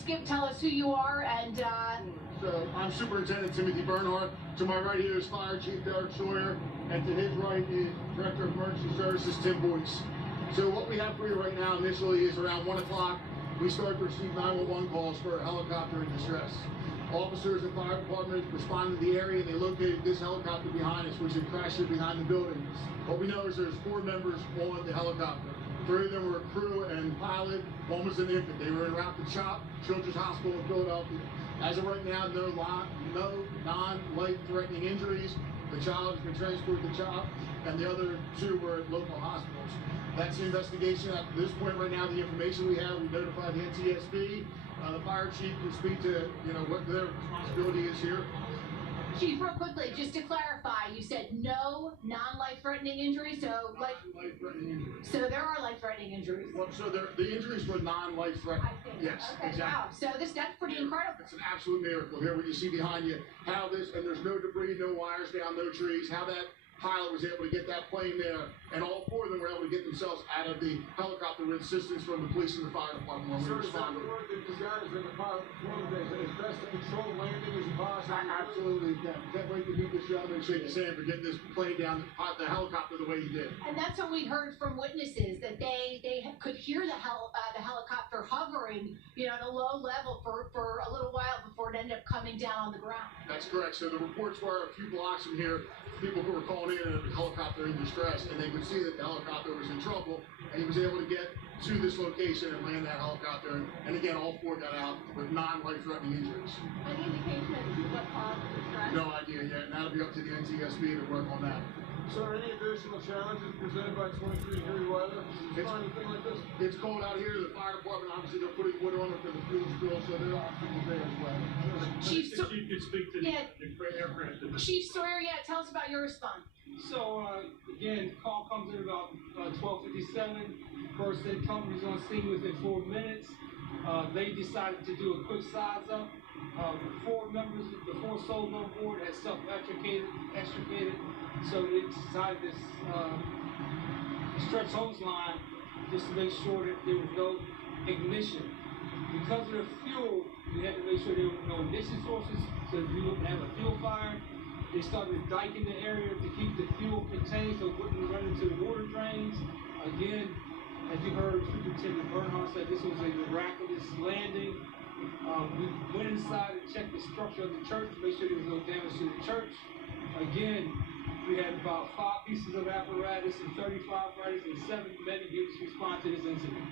Skip, tell us who you are and. So I'm Superintendent Timothy Bernhardt. To my right here is Fire Chief Derek Sawyer, and to his right is Director of Emergency Services Tim Boyce. So what we have for you right now initially is around 1 o'clock. We start to receive 911 calls for a helicopter in distress. Officers and fire department responded to the area. They located this helicopter behind us, which had crashed behind the building. What we know is there's 4 members on the helicopter. 3 of them were crew and pilot. 1 was an infant. They were en route to CHOP, Children's Hospital in Philadelphia. As of right now, no non-life-threatening injuries. The child has been transported to CHOP, and the other 2 were at local hospitals. That's the investigation. At this point right now, the information we have, we notified the NTSB. The fire chief can speak to, what their responsibility is here. Chief, real quickly, just to clarify, you said no non-life-threatening injuries, so life-threatening injuries. So there are life-threatening injuries. Well, so the injuries were non-life-threatening. I think. Yes, okay. exactly. Wow. So that's pretty incredible. It's an absolute miracle. Here, what you see behind you, how this, and there's no debris, no wires down, no trees, how that pilot was able to get that plane there, and all 4 of them were able to get themselves out of the helicopter with assistance from the police and the fire department when we responded. The guys in the pilot as best to control landing as possible. Absolutely, can't wait to meet this gentleman and shake his hand for getting this plane down the helicopter the way he did. And that's what we heard from witnesses, that they could hear the helicopter hovering, at a low level for a little while before it ended up coming down on the ground. That's correct. So the reports were a few blocks from here, people who were calling in a helicopter in distress, and they could see that the helicopter was in trouble, and he was able to get to this location and land that helicopter. And again, all 4 got out with non-life-threatening injuries. Any indication as to what caused the distress? No idea yet, and that'll be up to the NTSB to work on that. So are any additional challenges presented by 23-degree weather? Find a thing like this? It's cold out here. The fire department, obviously, they're putting wood on it for the fuel spill, so there are people there as well. Chief, Chief could speak to the aircraft. Chief Sawyer, tell us about your response. So, again, call comes in about 12:57. First aid company's on scene within 4 minutes. They decided to do a quick size up. The 4 souls on board had extricated. So they decided to stretch hose line just to make sure that there was no ignition. Because of the fuel, we had to make sure there were no ignition sources, so we wouldn't have a fuel fire. They started diking the area to keep the fuel contained so it wouldn't run into the water drains. Again, as you heard Superintendent Bernhardt said, this was a miraculous landing. We went inside and checked the structure of the church to make sure there was no damage to the church. Again, we had about 5 pieces of apparatus and 35 fighters and 7 medic units respond to this incident.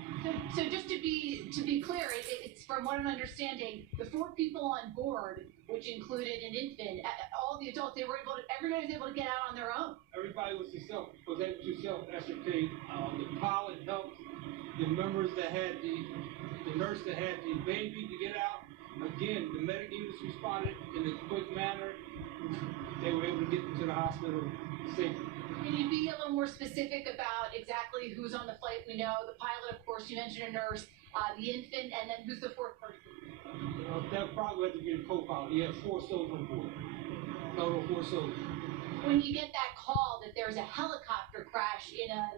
So just to be clear, it's from what I'm understanding, the 4 people on board, which included an infant, all the adults, everybody was able to get out on their own. Everybody was able to self-extricate. The pilot helped the members that had the nurse that had the baby to get out. Again, the medic units responded in a quick manner. They were able to get them to the hospital safely. Can you be a little more specific about exactly who's on the flight? We know the pilot, of course, you mentioned a nurse, the infant, and then who's the 4th person? That probably had to be the co-pilot. You have 4 souls on board. Total 4 souls. When you get that call that there's a helicopter crash in a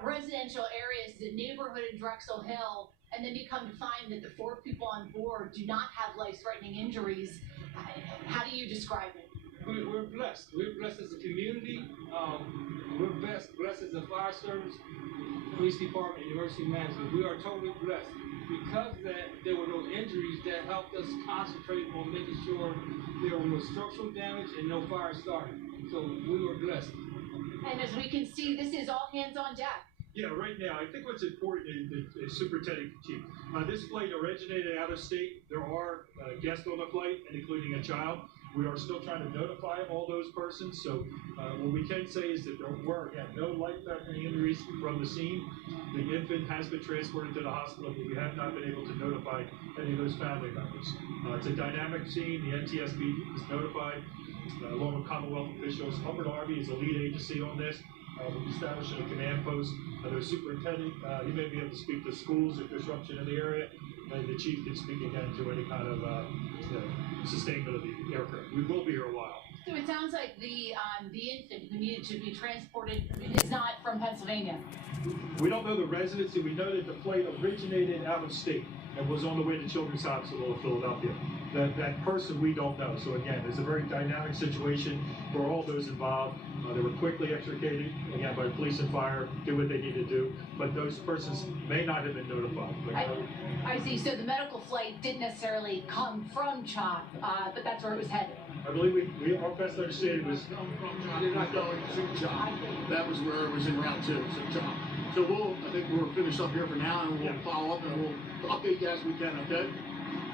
residential area, the neighborhood in Drexel Hill, and then you come to find that the 4 people on board do not have life-threatening injuries, how do you describe it? We're blessed. We're blessed as a community. We're blessed as a fire service, police department, and emergency management. We are totally blessed. Because there were no injuries, that helped us concentrate on making sure there were no structural damage and no fire started. So we were blessed. And as we can see, this is all hands on deck. Yeah, right now, I think what's important is Superintendent Chief. This flight originated out of state. There are guests on the flight, and including a child. We are still trying to notify all those persons. So what we can say is that there were, again, no life-threatening injuries from the scene. The infant has been transported to the hospital, but we have not been able to notify any of those family members. It's a dynamic scene. The NTSB is notified, along with Commonwealth officials. Darby is the lead agency on this. We've established a command post. The superintendent, he may be able to speak to schools if disruption in the area, and the chief can speak again to any kind of sustainment of the aircraft. We will be here a while. So it sounds like the infant who needed to be transported is not from Pennsylvania. We don't know the residency. We know that the flight originated out of state and was on the way to Children's Hospital of Philadelphia. That person we don't know. So again, it's a very dynamic situation for all those involved. They were quickly extricated, again, by police and fire, do what they need to do, but those persons may not have been notified. I see. So the medical flight didn't necessarily come from CHOP, but that's where it was headed. I believe our best understanding was They're not going to CHOP. That was where it was in route 2, so CHOP. So I think we'll finish up here for now, and we'll follow up, and we'll update you as we can, okay?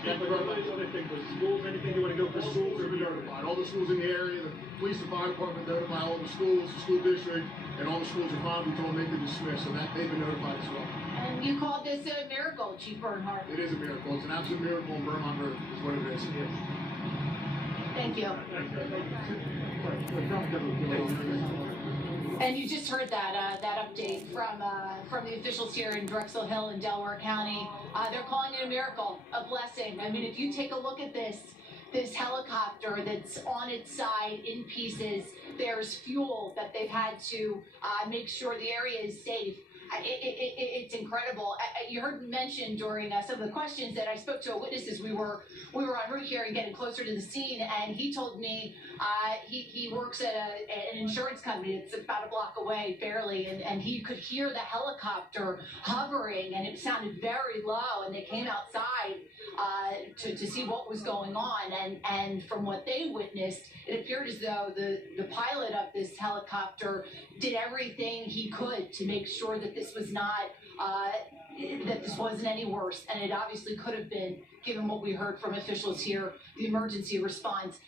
the other thing was schools, anything you want to go for schools, will be notified. All the schools in the area, the police and fire department notify all the schools, the school district, and all the schools are fine. We told them they could dismiss, so that they've been notified as well. And you called this a miracle, Chief Bernhardt. It is a miracle. It's an absolute miracle in Vermont Road, is what it is. Thank you. And you just heard that update from the officials here in Drexel Hill in Delaware County. They're calling it a miracle, a blessing. I mean, if you take a look at this helicopter that's on its side in pieces, there's fuel that they've had to make sure the area is safe. It's incredible. You heard mentioned during some of the questions that I spoke to a witness as we were en route here and getting closer to the scene, and he told me he works at an insurance company. It's about a block away, barely, and he could hear the helicopter hovering, and it sounded very low, and they came outside to see what was going on, and from what they witnessed, it appeared as though the pilot of this helicopter did everything he could to make sure that this was not that this wasn't any worse, and it obviously could have been, given what we heard from officials here, the emergency response.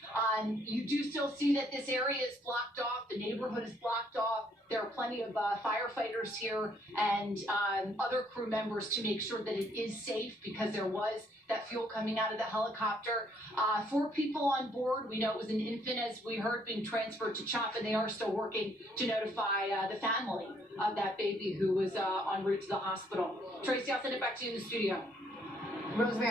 You do still see that this area is blocked off, the neighborhood is blocked off. There are plenty of firefighters here and other crew members to make sure that it is safe, because there was that fuel coming out of the helicopter. 4 people on board. We know it was an infant, as we heard, being transferred to CHOP, and they are still working to notify the family of that baby who was en route to the hospital. Tracy, I'll send it back to you in the studio. Rosemary.